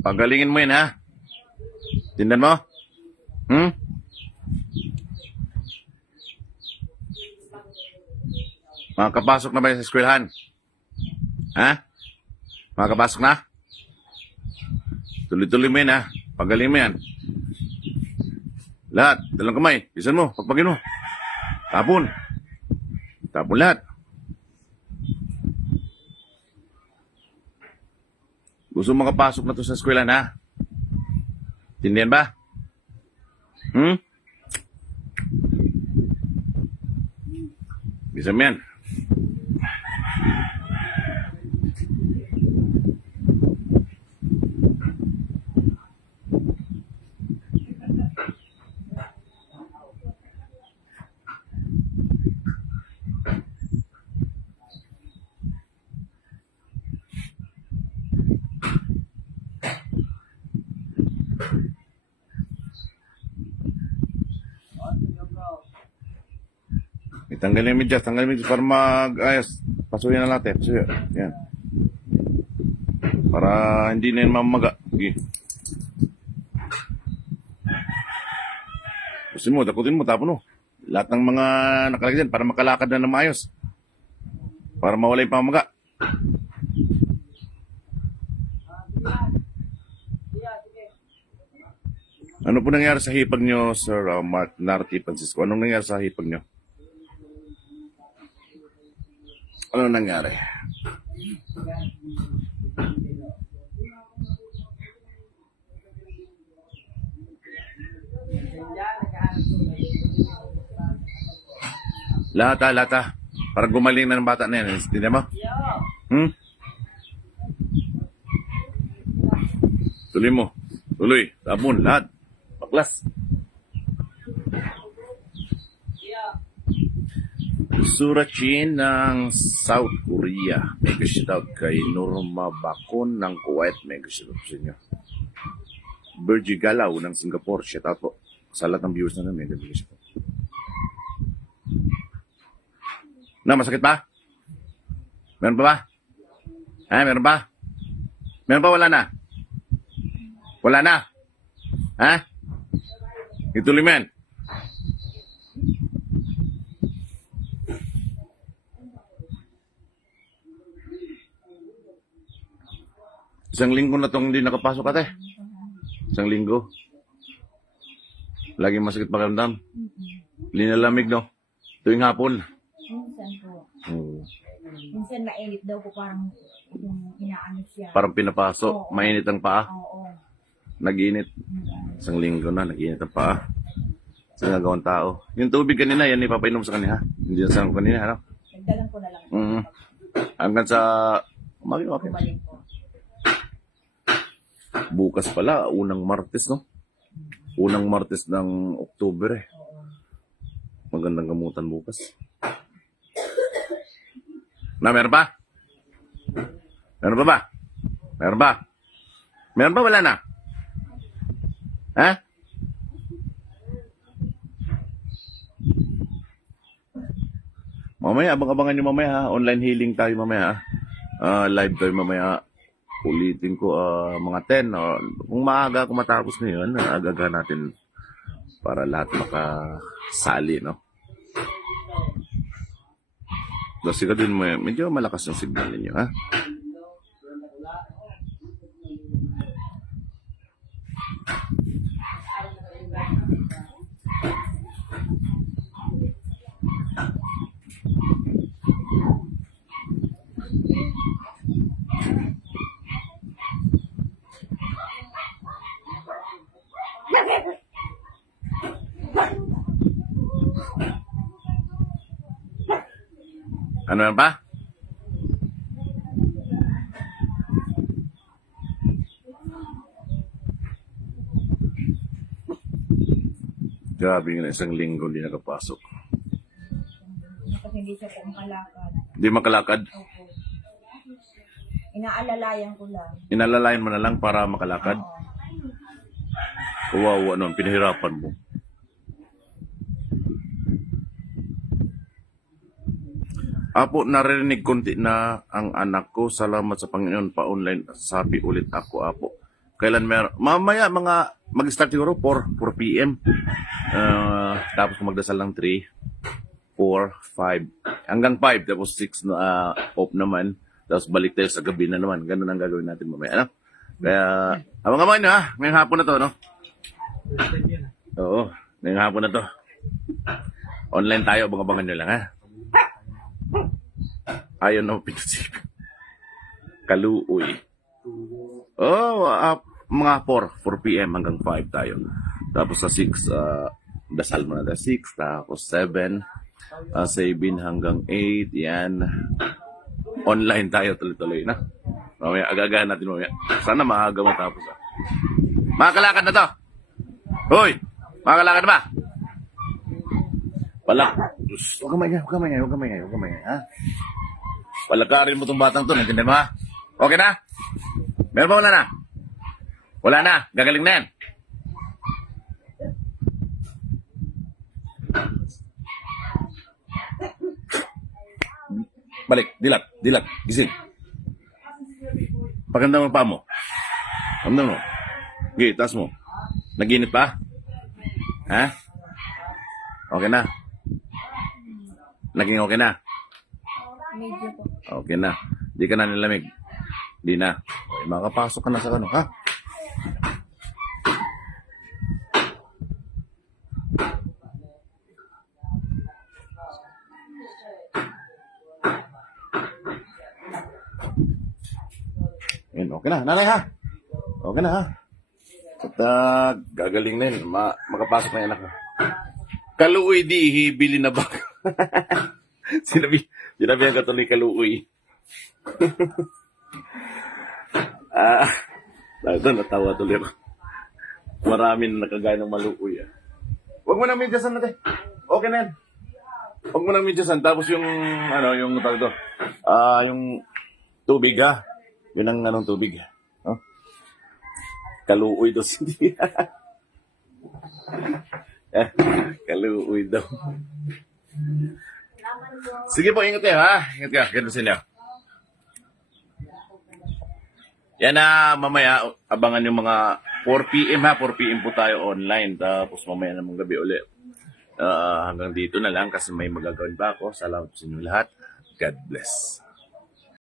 Pagalingin mo yun, ha? Tindan mo? Hmm? Makakapasok na ba sa eskwelahan? Ha? Makakapasok na? Tuloy-tuloy mo yan, ha? Pagaling mo yan. Lahat. Dalang kamay. Bisan mo. Pagpagin mo. Tapon. Tapon lahat. Gusto makapasok na to sa eskwelahan, ha? Tindihan ba? Hmm? Bisan mo yan. Tanggalin yung medyas, para mag-ayos. Pasuyin na natin. Pasuyin. Yan. Para hindi na yun mamaga. Sige. Gusto mo, takutin mo, tapon mo. Lahat ng mga nakalagay dyan para makalakad na maayos. Para mawala yung pamamaga. Ano po nangyari sa hipag nyo, Sir Mark Narti Francisco? Anong nangyari sa hipag nyo? Ano nangyari? Lata. Para gumaling na ng bata na yan. Hindi mo? Hmm? Tuloy mo. Tuloy. Tapon. Lahat. Baklas. Surachin ng South Korea. Mega shoutout kay Norma Bakon ng Kuwait. Mega shoutout sa inyo. Virgie Galaw ng Singapore. Shoutout po. Sa lahat ng viewers na namin. Mega shoutout. Na, masakit ba? Meron pa ba? Meron ba? Meron pa? Wala na? Wala na? Ha? Ituloy mo yan. Isang linggo na itong hindi nakapasok ate. Isang linggo. Laging masakit pakiramdam. Linalamig, no? Tuwing hapon. Minsan po. Hmm. Minsan mainit daw po, parang yung inaano siya. Parang pinapaso. Oo. Mainit ang paa. Oo. Nag-init. Isang linggo na, nag-init ang paa. Sa nagawang tao. Yung tubig kanina, yan ipapainom sa kanina. Hindi na sa kanina, ano? Nagdalan ko na lang. Hanggang sa umaga. Kumaling po. Bukas pala, unang Martes, no? Unang Martes ng Oktubre. Magandang gamutan bukas. Na, meron ba? Meron pa ba? Meron ba? Meron ba? Wala na? Ha? Mamaya, abang-abangan nyo mamaya, ha? Online healing tayo mamaya, ha? Live tayo mamaya. Ulitin ko, mga 10. Kung maaga ako matapos ngayon, agaga natin para lahat makasali, no? Kasi ka din mo, medyo malakas yung signal ninyo, ha? Ano yan pa? Grabe nga, isang linggo hindi nakapasok. Kasi hindi siya po makalakad. Hindi makalakad? Opo. Inaalalayan ko lang. Inalalayan mo na lang para makalakad? Oo. Kawawa nun, pinahirapan mo. Apo, narinig konti na ang anak ko. Salamat sa Panginoon, pa-online. Sabi ulit ako, Apo. kailan meron. Mamaya, mag-start siguro 4 p.m. Tapos kung magdasal ng 3, 4, 5, hanggang 5, tapos 6 na off naman. Tapos balik tayo sa gabi na naman. Ganun ang gagawin natin mamaya, ano? Kaya, abangan nyo ha, ngayong hapon na to, no? Oo, ngayong hapon na to. Online tayo, abangan nyo lang, ha? Ayaw na pinusip. Kaluoy. Oh, mga 4 p.m. hanggang 5 tayo. Tapos sa 6, dasal mo na tayo 6, tapos 7, 7 hanggang 8, yan. Online tayo tuloy-tuloy na. Mamaya, agagahan natin mamaya. Sana maaga matapos. Makakalakad na to. Hoy! Makakalakad na ba? Huwag kamay, ha? Palakarin mo tong batang to, nandiyan mo, ha? Okay na? Meron ba wala na? Wala na, gagaling na yan. Balik, dilat, gising. Paganda mo pa mo. Ano mo? Okay, taas mo. Naginip pa? Ha? Okay na? Naging okay na? Medyo po. Okay na. Di ka na nilamig. Di na. Okay, makapasok ka na sa ha? Yan, okay na. Nanay ha? Okay na ha? At gagaling na yun. Makapasok na yung anak mo. Kaluoy di, hibili na ba? Sinabihan ka tuloy kaluoy. Ito, natawa tuloy ako. Marami na nakagaya ng maluoy. Huwag mo nang medyasan natin. Okay na yan. Huwag mo nang medyasan. Tapos yung, yung tawag to. Yung tubig ha. Yun ang tubig. Huh? Kaluoy daw hindi. Kaluoy daw. Sige po, ingat kayo ha. Ingat ka, ganun sila. Yan na, mamaya, abangan yung mga 4 p.m. ha. 4 p.m. po tayo online. Tapos mamaya namang gabi ulit. Hanggang dito na lang kasi may magagawin pa ako. Salamat sa inyo lahat. God bless.